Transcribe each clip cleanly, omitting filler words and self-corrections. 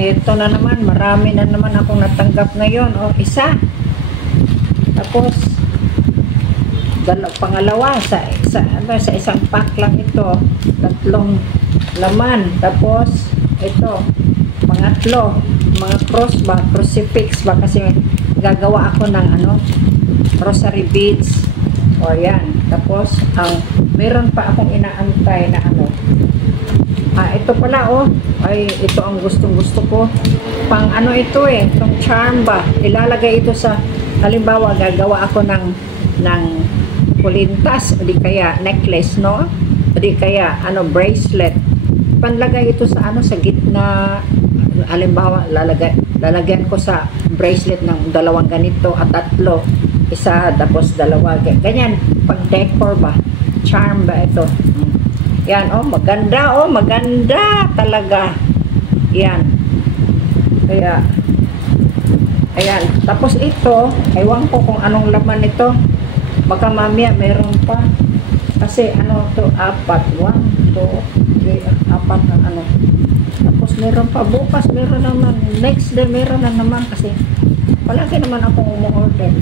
Ito na naman, marami na naman akong natanggap ngayon. O, isa. Tapos, pangalawa, sa isang pack lang ito. 3 laman. Tapos, ito, pangatlo, mga cross ba, crucifix ba, kasi gagawa ako ng rosary beads. O, yan. Tapos, meron pa akong inaantay na ito pala, ay, ito ang gustong-gusto ko. Pang ito itong charm ba. Ilalagay ito sa, halimbawa, gagawa ako ng kulintas, o di kaya necklace, no? O di kaya, bracelet. Panlagay ito sa, sa gitna. Halimbawa, lalagyan ko sa bracelet ng 2 ganito at 3. Isa, tapos 2. Ganyan, pang decor ba? Charm ba ito? Yan, maganda, maganda talaga. Yan. Kaya, ayan. Tapos ito, ewan ko kung anong laman ito. Baka mamaya meron pa. Kasi 4. 1, 2, 3, 4 na Tapos meron pa. Bukas meron naman. Next day meron na naman. Kasi palagi naman akong umu-order.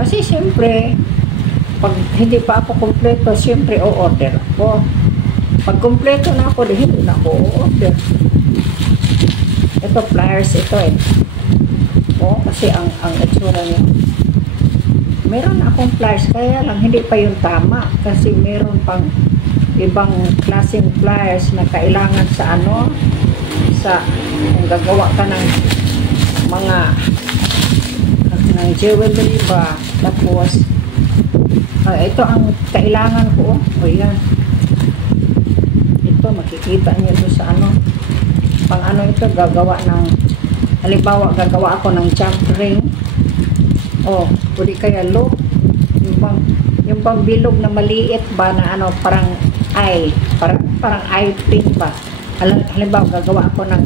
Kasi siyempre, pag hindi pa ako kumpleto, siyempre o-order ako. Pag kumpleto na ako, hindi na ako o-order. Ito, pliers ito kasi ang itsura niya. Meron akong pliers, kaya lang hindi pa yung tama. Kasi meron pang ibang klaseng pliers na kailangan sa kung gagawa ka ng mga jewelry ba. Tapos, ito ang kailangan ko. O yan. Ito, makikita niyo ito sa pang ito, gagawa ng, halimbawa, gagawa ako ng jump ring. Pwede kaya loop. Yung pang bilog na maliit ba na parang eye. Parang eye pin ba. Halimbawa, gagawa ako ng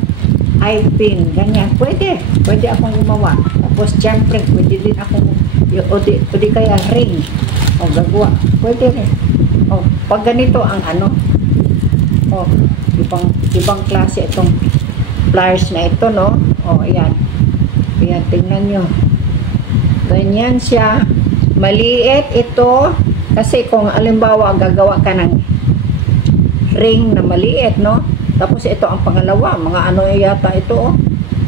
eye pin. Ganyan. Pwede akong gumawa. Tapos jump ring. Pwede din akong, pwede kaya ring. Gagawa. Pwede rin. Pag ganito ang ibang klase itong pliers na ito, no? Ayan. Ayan, tingnan nyo. Ganyan siya. Maliit ito. Kasi kung alimbawa gagawa ka ng ring na maliit, no? Tapos ito ang pangalawa. Mga yata ito,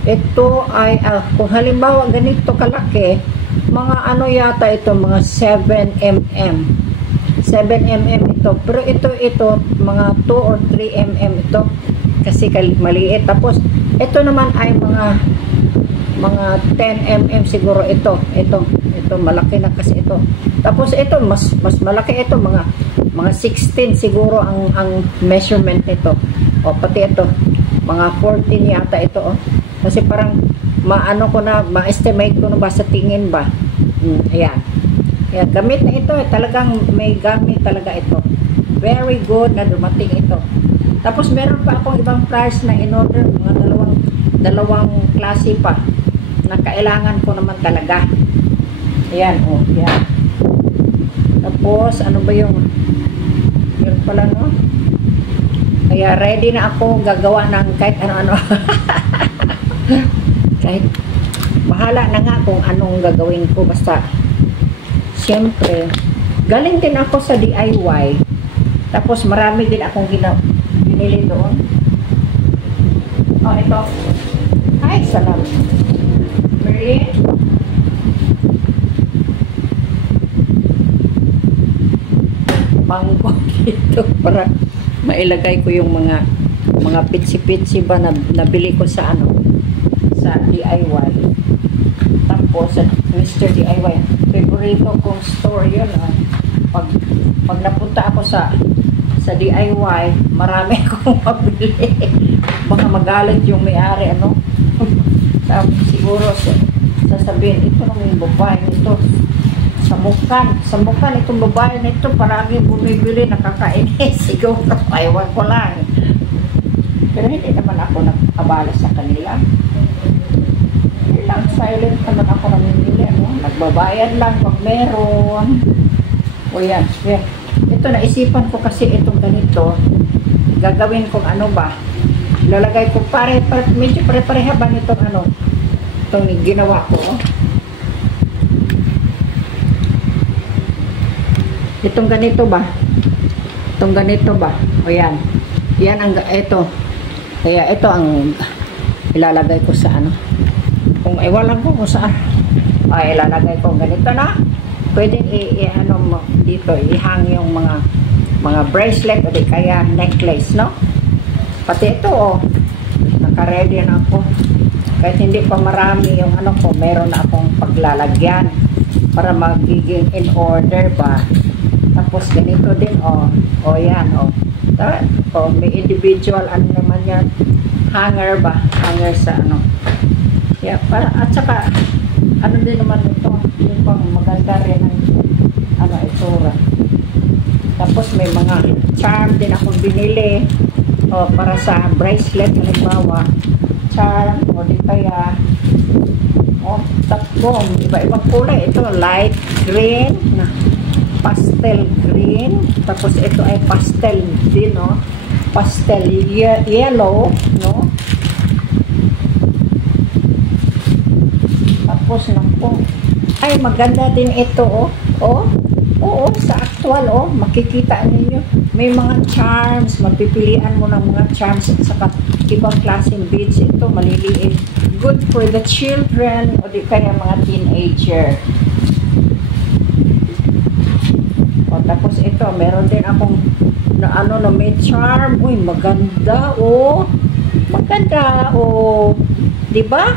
Ito ay, kung halimbawa ganito kalaki, mga yata ito, mga 7mm. 7mm ito. Pero ito, mga 2 or 3mm ito. Kasi maliit. Tapos, ito naman ay mga 10mm siguro ito. Ito, malaki na kasi ito. Tapos, ito, mas malaki ito. Mga 16 siguro ang measurement nito. Pati ito. Mga 14 yata ito. Kasi parang, ma-estimate ko na ba sa tingin ba. Ayan. Ayan, gamit na ito. Talagang may gamit talaga ito. Very good na dumating ito. Tapos meron pa akong ibang price na in-order. Mga dalawang klase pa. Na kailangan ko naman talaga. Ayan, ayan. Tapos, ano ba yung yun pala, no? Kaya ready na ako gagawa ng kahit ano-ano. Kahit bahala na nga kung anong gagawin ko. Basta, siyempre, galing din ako sa DIY. Tapos, marami din akong binili doon. Ito. Ay, salamat. Mary. Mangko dito para mailagay ko yung mga pitsi-pitsi ba na nabili ko sa sa DIY. Tapos, Mr. DIY, favorito kong store yun. Pag napunta ako sa DIY, marami akong mabili. Baka magalit yung may-ari, siguro sasabihin, ito nung yung babae nito. Samukan itong babae nito, parang bumibili, nakakainis. Siguro, ewan ko lang. Pero hindi naman ako nag-abala sa kanila. Hindi lang, silent naman ako namimili. Nagbabayad lang pag meron. O yan. Ito, naisipan ko kasi itong ganito. Gagawin kong lalagay ko medyo pare-pareha ba nitong ano, itong ginawa ko. Itong ganito ba? Itong ganito ba? O yan. Yan ang, ito. Kaya ito ang ilalagay ko sa ano. Kung iwalan ko kung saan. Ay, ilalagay ko ganito na. Pwede ano mo dito, ihang yung mga bracelet o di kaya necklace, no? Pati ito, oh. Naka-ready na ako. Kahit hindi pa marami yung ano ko, meron na akong paglalagyan para magiging in order ba. Tapos ganito din, oh. O yan, oh. Oh, may individual, ano naman yan, hanger ba? Hanger sa ano. Yeah, para, at saka, ano din naman ito, yung pang maganda rin ang, ano, itsura. Tapos may mga charm din akong binili, oh, para sa bracelet, halimbawa, charm, o di kaya, oh, tatlo, iba-ibang kulay. Ito, light green, na pastel green, tapos ito ay pastel din, no? Pastel yellow, no? Tapos naku, ay maganda din ito, oh. Oh, oo, sa actual, oh, makikita ninyo. May mga charms, magpipilian mo ng mga charms at saka ibang klaseng beads. Ito, maliliit. Good for the children o di kaya mga teenager. O, tapos ito, meron din akong na ano na may charm. Uy, maganda, oh. Maganda, oh. Diba?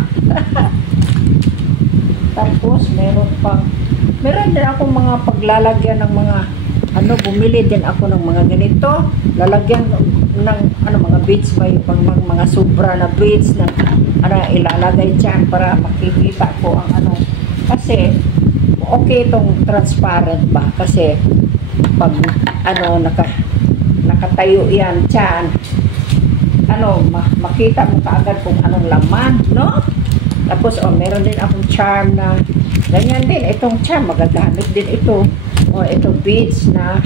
Tapos, meron din akong mga paglalagyan ng mga ano, bumili din ako ng mga ganito. Lalagyan ng ano, mga beads ba yung mga sobra na beads na ano, ilalagay dyan para makikita ko ang ano. Kasi, okay itong transparent ba? Kasi, pag ano, nakatayo yan dyan, ano, makita mo kaagad kung anong laman, no? Tapos, oh, meron din akong charm na ganyan din. Itong charm, magagamit din ito. O, ito beads na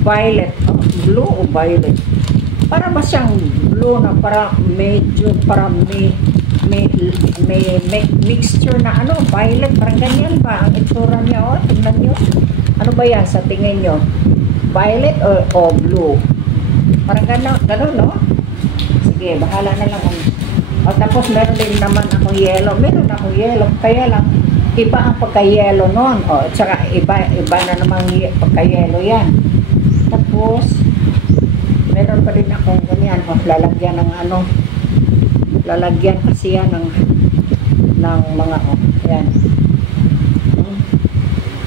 violet. Oh, blue o violet. Para ba siyang blue na para medyo, para may mixture na ano, violet. Parang ganyan ba? Ang itsura niya, oh, tingnan nyo. Ano ba yan sa tingin nyo? Violet o blue? Parang gano'n, no? Sige, bahala na lang. O, tapos meron din naman akong yellow. Meron akong yellow. Kaya lang, iba ang pagka-yellow nun. O, at saka iba na namang pagka-yellow yan. Tapos, meron pa rin akong ganyan. O, lalagyan ng ano. Lalagyan kasi yan ng mga, o, yan.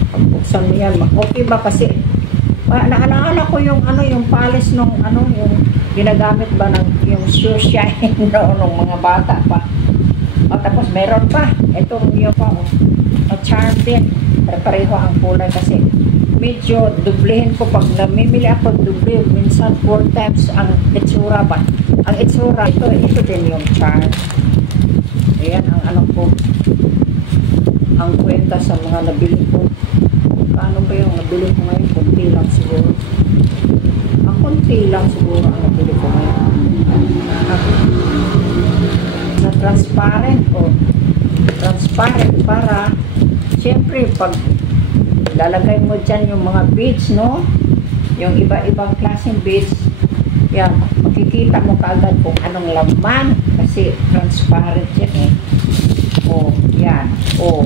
Pagpuksan mo yan. Okay ba kasi? Naalala ko yung ano, yung polish nung ano, yung ginagamit ba ng yung shoe shine noon ng mga bata pa. O, tapos meron pa. Itong yung pa, o, charm din. Pareho ang kulay kasi medyo dublehin ko pag namimili ako duble. Minsan 4 times ang itsura ba. Ang itsura, ito din yung charm. Ayan ang ano ko. Ang kwenta sa mga nabili ko. Paano ba yung nabili ko ngayon? Kunti lang siguro. Ang kunti lang siguro ang nabili ko ngayon. Na transparent o transparent para siyempre pag lalagay mo dyan yung mga beads, no? Yung iba-ibang klaseng beads, yan, makikita mo kaagad kung anong laman kasi transparent yan eh. O, yan. O,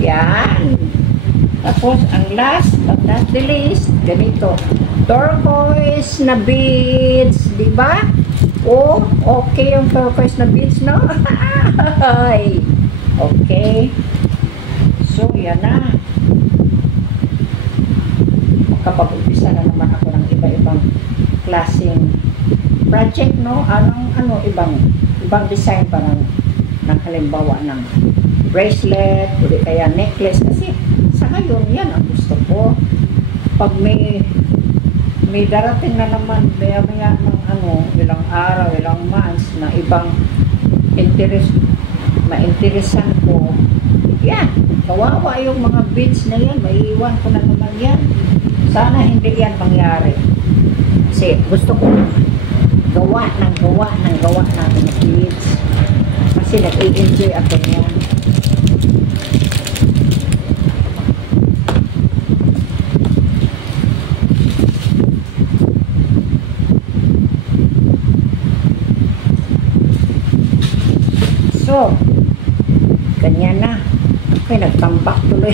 yan. Tapos, ang last but not the least, ganito. Turquoise na beads, di ba? Oh, okay yung turquoise na beads, no? Okay. So, yan na. Makapag-umpisa na naman ako ng iba-ibang klaseng project, no? Ibang design pa ng halimbawa ng bracelet, o kaya necklace. Kasi, sa ngayon, yan ang gusto ko. Pag may darating na naman, maya-maya ng ano, ilang araw, ilang months, na ibang mainteresan ko, yan, kawawa yung mga beads na yan, maiiwan ko na naman yan. Sana hindi yan mangyari. Kasi gusto ko gawa ng gawa natin na kids. Kasi nag-i-enjoy ako niyan. So, ganyan na. Okay, nagtambak tuloy.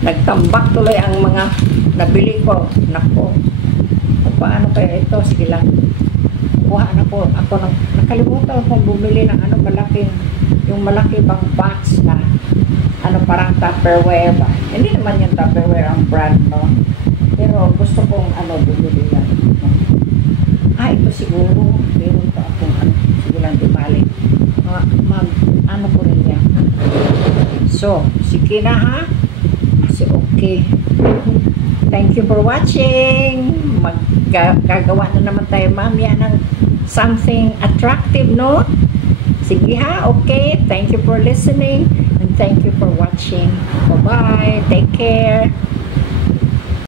Nagtambak tuloy ang mga nabili ko. Nako. Paano kaya ito? Sige lang. Kuha na po. Ako nakalimutan kong bumili ng malaki. Yung malaki bang box na parang Tupperware ba? Hindi naman yung Tupperware ang brand, no? Pero gusto kong bumili yan. Ito siguro. Meron pa akong sige lang, di bali. Ko rin yan. So, sige na ha. Kasi okay. Thank you for watching. Gagawa na naman tayo mamaya ng something attractive, no? Sige ha, okay. Thank you for listening and thank you for watching. Bye-bye. Take care.